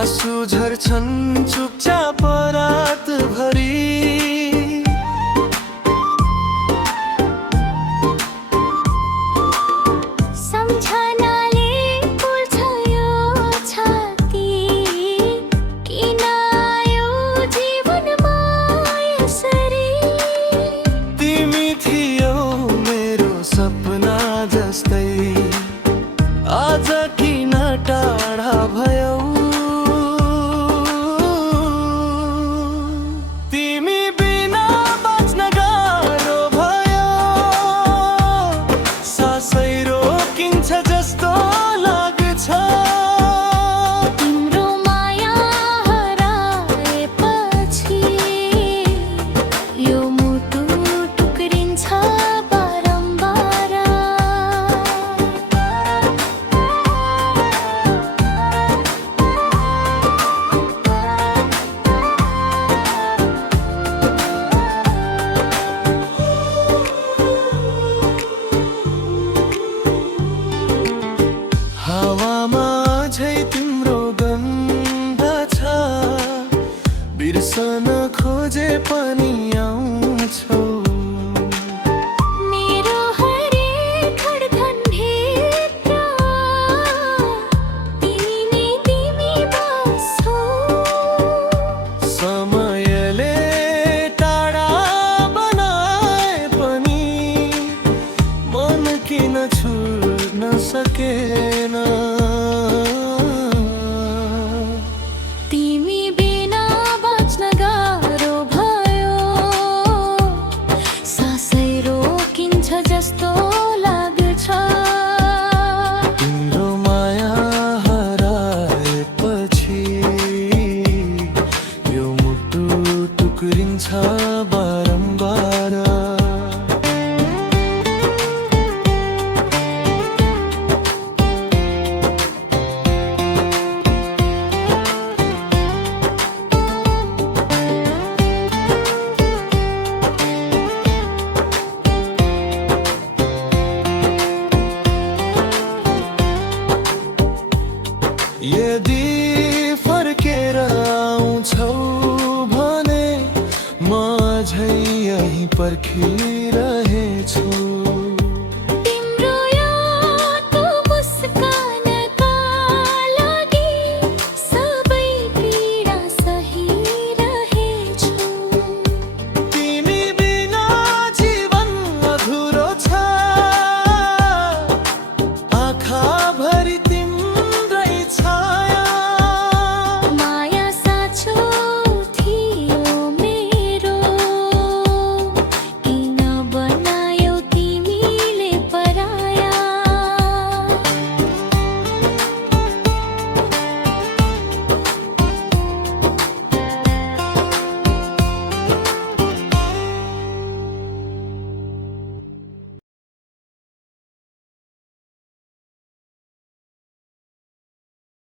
आँसु झर्छन् चुपचाप रातभरि। सम्झनाले पोल्छ यो छाती, किन आयो जीवनमा यसरी? तिमी थियौ मेरो सपना जस्तै, आज किन टाढा भयौ? तिमी बिना बाँच्न गाह्रो भयो, सासै रोकिन्छ जस्तो लाग्छ। तिम्रो माया हराएपछि यो मुटु टुक्रिन्छ बारम्बार। हावामा अझै तिम्रो गन्ध छ, बिर्सन खोजे पनि आउँछौ। मेरो हरेक धडकनभित्र तिमी नै तिमी बस्छौ। समयले टाढा बनाए पनि मन किन छुट्न सकेन? तिमी बिना बाँच्न गाह्रो भयो, सासै रोकिन्छ जस्तो लाग्छ। तिम्रो माया हराएपछि यो मुटु टुक्रिन्छ बारम्बार। यदि फर्केर आउँछौ भने म अझै यही पर्खी